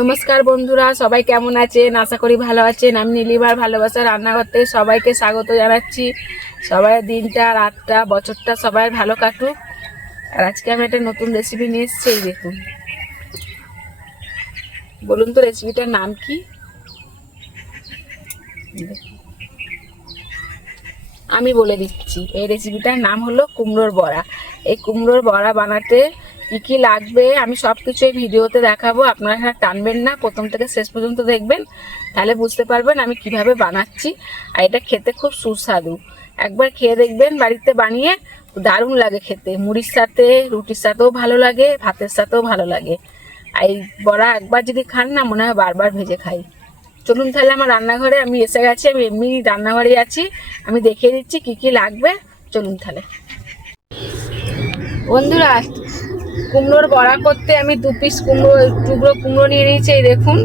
নমস্কার বন্ধুরা, সবাই কেমন আছেন? আশা করি ভালো আছেন। আমি নীলিমার ভালোবাসা রান্নাঘর থেকে সবাইকে স্বাগত জানাচ্ছি। সবাই দিনটা, রাতটা, বছরটা সবাই ভালো কাটুক। আর আজকে আমি একটা নতুন রেসিপি নিয়ে এসেছি। এই দেখুন, বলুন তো রেসিপিটার নাম কি? আমি বলে দিচ্ছি। এই রেসিপিটার নাম হলো কুমড়োর বড়া। এই কুমড়োর বড়া বানাতে কী কী লাগবে আমি সব কিছু এই ভিডিওতে দেখাবো। আপনারা টানবেন না, প্রথম থেকে শেষ পর্যন্ত দেখবেন, তাহলে বুঝতে পারবেন আমি কিভাবে বানাচ্ছি। আর এটা খেতে খুব সুস্বাদু। একবার খেয়ে দেখবেন, বাড়িতে বানিয়ে দারুণ লাগে খেতে। মুড়ির সাথে, রুটির সাথেও ভালো লাগে, ভাতের সাথেও ভালো লাগে। আর এই বড়া একবার যদি খান না, মনে হয় বারবার ভেজে খাই। চলুন তাহলে আমার রান্নাঘরে আমি এসে গেছি। আমি এমনি রান্নাঘরে আছি, আমি দেখিয়ে দিচ্ছি কি কি লাগবে। চলুন তাহলে বন্ধুরা, কুমড়োর বড়া করতে আমি 2 পিস টুকরো কুমড়ো নিয়ে নিয়েছি। এই দেখুন,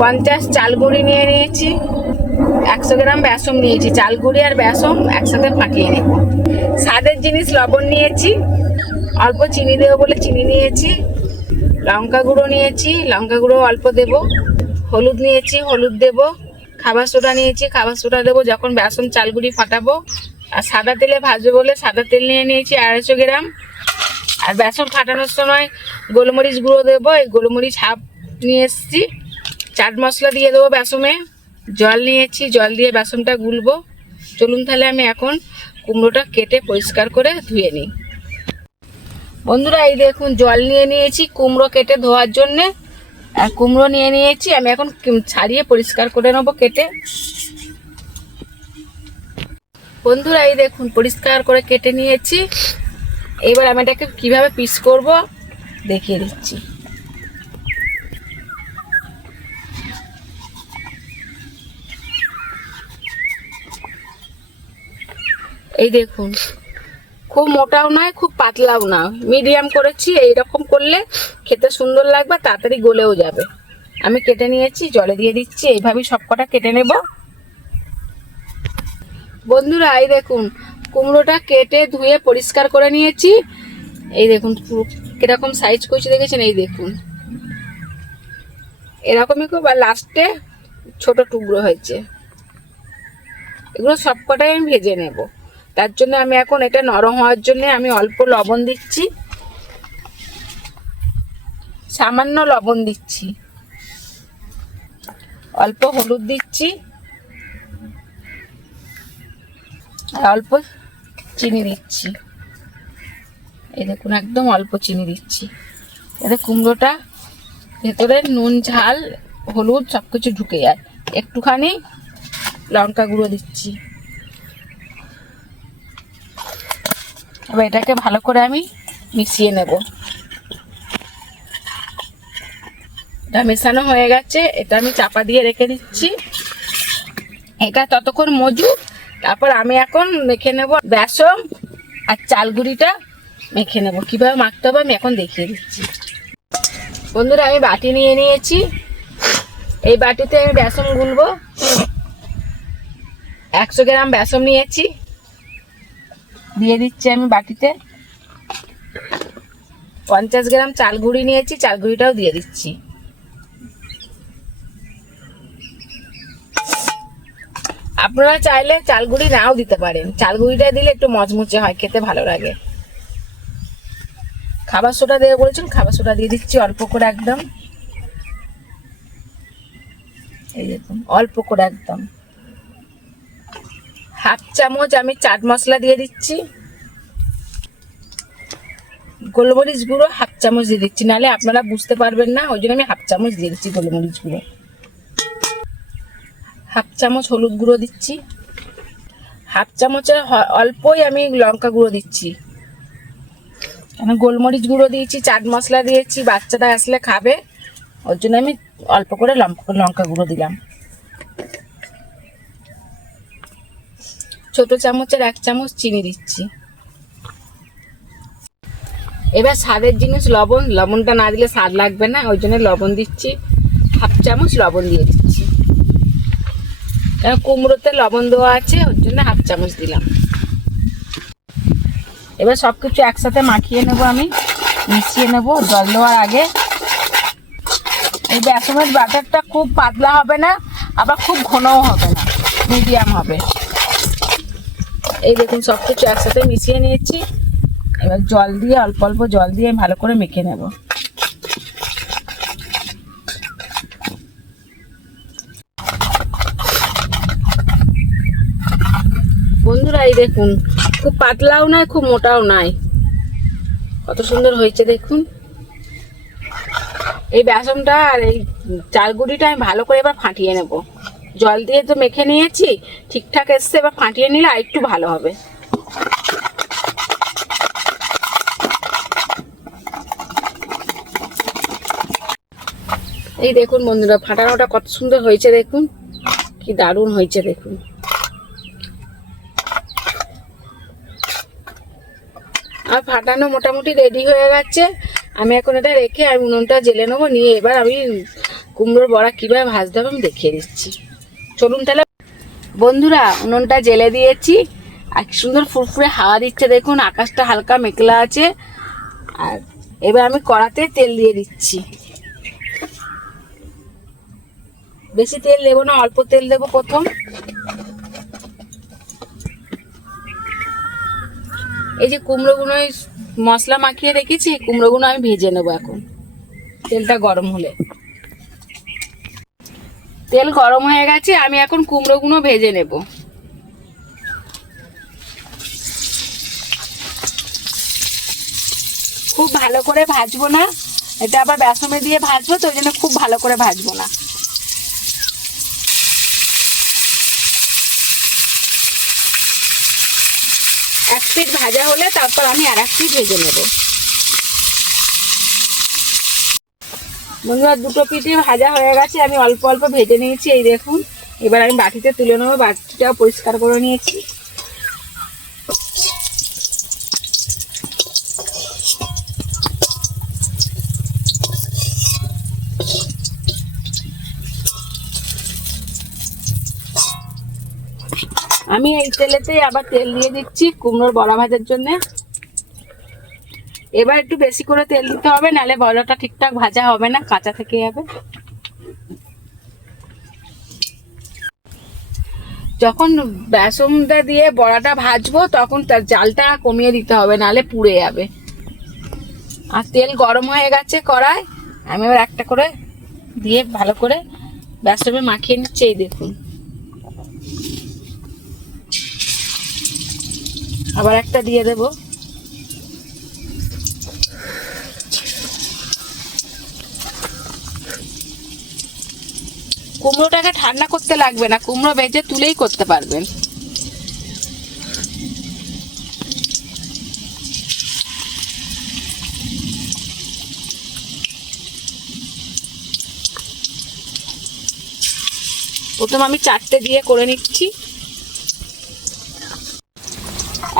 50 চাল গুঁড়ি নিয়ে নিয়েছি, 100 গ্রাম বেসন নিয়েছি। চাল গুঁড়ি আর বেসন একসাথে ফাটিয়ে নেব। স্বাদের জিনিস লবণ নিয়েছি, অল্প চিনি দেবো বলে চিনি নিয়েছি। লঙ্কা গুঁড়ো নিয়েছি, লঙ্কা গুঁড়ো অল্প দেব। হলুদ নিয়েছি, হলুদ দেব। খাবার সোডা নিয়েছি, খাবার সোডা দেবো যখন বেসন চালগুড়ি ফাটাবো। আর সাদা তেলে ভাজবো বলে সাদা তেল নিয়ে নিয়েছি 250 গ্রাম। আর বেসন ফাটানোর সময় গোলমরিচ গুঁড়ো দেবো, এই গোলমরিচ হাফ নিয়ে এসেছি। চাট মশলা দিয়ে দেবো বেসনে। জল নিয়েছি, জল দিয়ে বেসনটা গুলবো। চলুন তাহলে আমি এখন কুমড়োটা কেটে পরিষ্কার করে ধুয়ে নিই। বন্ধুরা, এই দেখুন জল নিয়ে নিয়েছি কুমড়ো কেটে ধোয়ার জন্যে। আর কুমড়ো নিয়ে নিয়েছি, আমি এখন ছাড়িয়ে পরিষ্কার করে নেবো কেটে। বন্ধুরা, এই দেখুন পরিষ্কার করে কেটে নিয়েছি। এবার আমি এটাকে কিভাবে পিস করব দেখিয়ে দিচ্ছি। এই দেখুন, খুব মোটাও নয়, খুব পাতলাও না, মিডিয়াম করেছি। এইরকম করলে খেতে সুন্দর লাগবে, তাড়াতাড়ি গলেও যাবে। আমি কেটে নিয়েছি, জলে দিয়ে দিচ্ছি। এইভাবেই সবকটা কেটে নেব। বন্ধুরা, এই দেখুন কুমড়োটা কেটে ধুয়ে পরিষ্কার করে নিয়েছি। এই দেখুন কিরকম সাইজ করেছি, দেখেছেন? এই দেখুন এরকমই খুব, আর লাস্টে ছোট টুকরো হয়েছে। এগুলো সবকটাই আমি ভেজে নেব। তার জন্য আমি এখন এটা নরম হওয়ার জন্য আমি অল্প লবণ দিচ্ছি, সামান্য লবণ দিচ্ছি, অল্প হলুদ দিচ্ছি, আর অল্প চিনি দিচ্ছি। এই দেখুন একদম অল্প চিনি দিচ্ছি, এতে কুমড়োটা ভেতরে নুন, ঝাল, হলুদ সবকিছু ঢুকে যায়। একটুখানি লঙ্কা গুঁড়ো দিচ্ছি। এবার এটাকে ভালো করে আমি মিশিয়ে নেব। এটা মেশানো হয়ে গেছে, এটা আমি চাপা দিয়ে রেখে দিচ্ছি। এটা ততক্ষণ মজুক। তারপর আমি এখন মেখে নেব বেসন আর চাল গুঁড়িটা মেখে নেব। কীভাবে মাখতে হবে আমি এখন দেখিয়ে দিচ্ছি। বন্ধুরা, আমি বাটি নিয়ে নিয়েছি। এই বাটিতে আমি বেসন গুলবো। 100 গ্রাম বেসন নিয়েছি, দিয়ে দিচ্ছি আমি বাটিতে। 50 গ্রাম চাল গুঁড়ি নিয়েছি, চাল গুঁড়িটাও দিয়ে দিচ্ছি। আপনারা চাইলে চাল গুঁড়ি নাও দিতে পারেন, চাল গুঁড়িটা দিলে একটু মচমচে হয়, খেতে ভালো লাগে। খাবার সোডা দেবে বলেছেন, খাবার সোডা দিয়ে দিচ্ছি অল্প করে একদম। এই দেখুন অল্প করে একদম। হাফ চামচ আমি চাট মশলা দিয়ে দিচ্ছি। গোলমরিচ গুঁড়ো হাফ চামচ দিয়ে দিচ্ছি, নাহলে আপনারা বুঝতে পারবেন না, ওই জন্য আমি হাফ চামচ দিয়ে দিচ্ছি গোলমরিচ গুঁড়ো। হাফ চামচ হলুদ গুঁড়ো দিচ্ছি, হাফ চামচের অল্পই আমি লঙ্কা গুঁড়ো দিচ্ছি। আমি গোলমরিচ গুঁড়ো দিয়েছি, চাট মশলা দিয়েছি, বাচ্চারা আসলে খাবে, ওর জন্য আমি অল্প করে লঙ্কা গুঁড়ো দিলাম। ছোট চামচের 1 চামচ চিনি দিচ্ছি। এবার স্বাদের জিনিস লবণ, লবণটা না দিলে স্বাদ লাগবে না, ওই জন্য লবণ দিচ্ছি। হাফ চামচ লবণ দিয়ে দিচ্ছি, কারণ কুমড়োতে লবণ দেওয়া আছে, ওর জন্য হাফ চামচ দিলাম। এবার সবকিছু একসাথে মাখিয়ে নেব, আমি মিশিয়ে নেব জল দেওয়ার আগে। এই বেসনের ব্যাটারটা খুব পাতলা হবে না, আবার খুব ঘনও হবে না, মিডিয়াম হবে। এই দেখুন সব কিছু একসাথে মিশিয়ে নিয়েছি। এবার জল দিয়ে, অল্প অল্প জল দিয়ে ভালো করে মেখে নেব। বন্ধুরা এই দেখুন, খুব পাতলাও নয় খুব মোটাও নয়, কত সুন্দর হয়েছে দেখুন। এই বেসনটা আর এই চাল গুঁড়িটা আমি ভালো করে এবার ফাটিয়ে নেব। জল দিয়ে তো মেখে নিয়েছি, ঠিকঠাক এসছে, এবার ফাটিয়ে নিলে আর একটু ভালো হবে। এই দেখুন বন্ধুরা, ফাটানোটা কত সুন্দর হয়েছে দেখুন, কি দারুণ হয়েছে দেখুন। আর ফাটানো মোটামুটি রেডি হয়ে গেছে। আমি এখন এটা রেখে আমি উনুনটা জেলে নেবো, নিয়ে এবার আমি কুমড়োর বড়া কীভাবে ভাজতে হবে আমি দেখিয়ে দিচ্ছি। চলুন তাহলে বন্ধুরা, উনুনটা জেলে দিয়েছি, আর কি সুন্দর ফুরফুরে হাওয়া দিচ্ছে দেখুন, আকাশটা হালকা মেঘলা আছে। আর এবার আমি কড়াতে তেল দিয়ে দিচ্ছি। বেশি তেল দেবো না, অল্প তেল দেবো প্রথম। এই যে কুমড়োগুলো মশলা মাখিয়ে রেখেছি, কুমড়োগুলো আমি ভেজে নেবো এখন। তেলটা গরম হলে, তেল গরম হয়ে গেছে, আমি এখন কুমড়োগুলো ভেজে নেব। খুব ভালো করে ভাজবো না, এটা আবার বেসনে দিয়ে ভাজবো, তো ওই জন্য খুব ভালো করে ভাজবো না। এক পিঠ ভাজা হলে তারপর আমি আর এক পিঠ ভেজে নেব। বন্ধুরা দুটো পিঠে ভাজা হয়ে গেছে, আমি অল্প অল্প ভেজে নিয়েছি। এই দেখুন, এবার আমি বাটিতে তুলে নেবো। বাটিটাও পরিষ্কার করে নিয়েছি। আমি এই তেলেতেই আবার তেল দিয়ে দিচ্ছি কুমড়োর বড়া ভাজার জন্য। এবার একটু বেশি করে তেল দিতে হবে, নাহলে বড়াটা ঠিকঠাক ভাজা হবে না, কাঁচা থেকে যাবে। যখন বেসনটা দিয়ে বড়াটা ভাজবো তখন তার জালটা কমিয়ে দিতে হবে, নাহলে পুড়ে যাবে। আর তেল গরম হয়ে গেছে কড়ায়, আমি এবার একটা করে দিয়ে ভালো করে বেসনে মাখিয়ে নিচ্ছি। এই দেখুন, আবার একটা দিয়ে দেব। কুমড়োটাকে ঠান্ডা করতে লাগবে না, কুমড়ো ভেজে তুলেই করতে পারবেন। প্রথম আমি 4টে দিয়ে করে নিচ্ছি।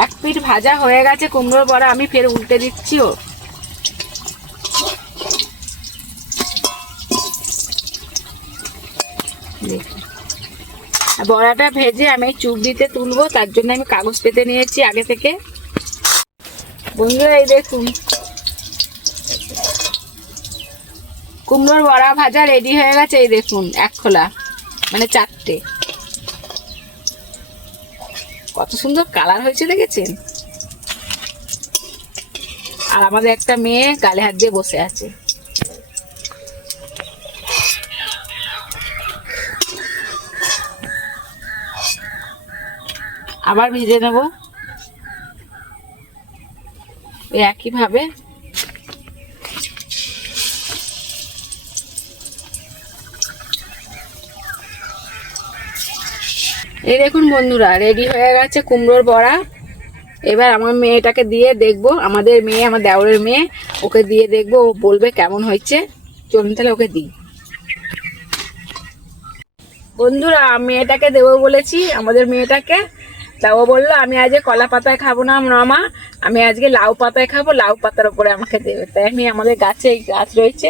এক পিঠ ভাজা হয়ে গেছে কুমড়োর বড়া, আমি ফের উল্টে দিচ্ছি। বড়াটা ভেজে আমি চুবড়িতে তুলবো, তার জন্য আমি কাগজ পেতে নিয়েছি আগে থেকে। বন্ধুরা এই দেখুন, কুমড়োর বড়া ভাজা রেডি হয়ে গেছে। এই দেখুন, এক খোলা মানে 4টে। কত সুন্দর কালার হয়েছে দেখেছেন। আর আমাদের একটা মেয়ে গালে হাত দিয়ে বসে আছে। আবার ভেজে নেব একই ভাবে। এই দেখুন বন্ধুরা, রেডি হয়ে গেছে কুমড়োর বড়া। এবার আমার মেয়েটাকে দিয়ে দেখবো, আমাদের মেয়ে, আমার দেওরের মেয়ে, ওকে দিয়ে দেখবো, ও বলবে কেমন হয়েছে। চলুন তাহলে ওকে দিই। বন্ধুরা মেয়েটাকে দেবো বলেছি, আমাদের মেয়েটাকে। তা ও বললো আমি আজকে কলা পাতায় খাবো না মামা, আমি আজকে লাউ পাতায় খাবো, লাউ পাতার উপরে আমাকে দেবে। তাই আমি, আমাদের গাছে গাছ রয়েছে,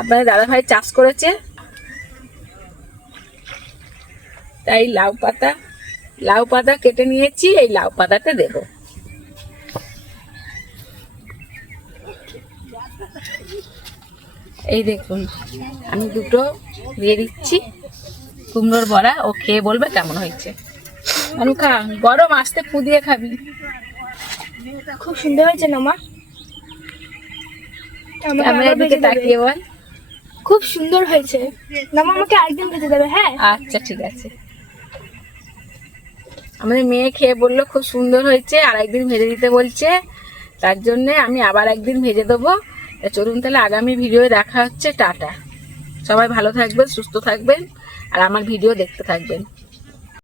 আপনাদের দাদাভাই চাষ করেছে, তাই লাউ পাতা কেটে নিয়েছি, এই লাউ পাতাতে দেবো। এই দেখুন আমি দুটো দিয়ে দিচ্ছি কুমড়োর বড়া, ও খেয়ে বলবে কেমন হয়েছে। অনুখা গরম আসতে ফু দিয়ে খাবি। খুব সুন্দর হয়েছে না মা? ক্যামেরার দিকে তাকিয়ে বল। খুব সুন্দর হয়েছে না মা, আমাকে আরেকদিন ভেজে দেবে। হ্যাঁ আচ্ছা ঠিক আছে। আমাদের মেয়ে খেয়ে বললো খুব সুন্দর হয়েছে, আর একদিন ভেজে দিতে বলছে, তার জন্য আমি আবার একদিন ভেজে দেবো। চলুন তাহলে আগামী ভিডিওয়ে দেখা হচ্ছে। টাটা, সবাই ভালো থাকবেন, সুস্থ থাকবেন, আর আমার ভিডিও দেখতে থাকবেন।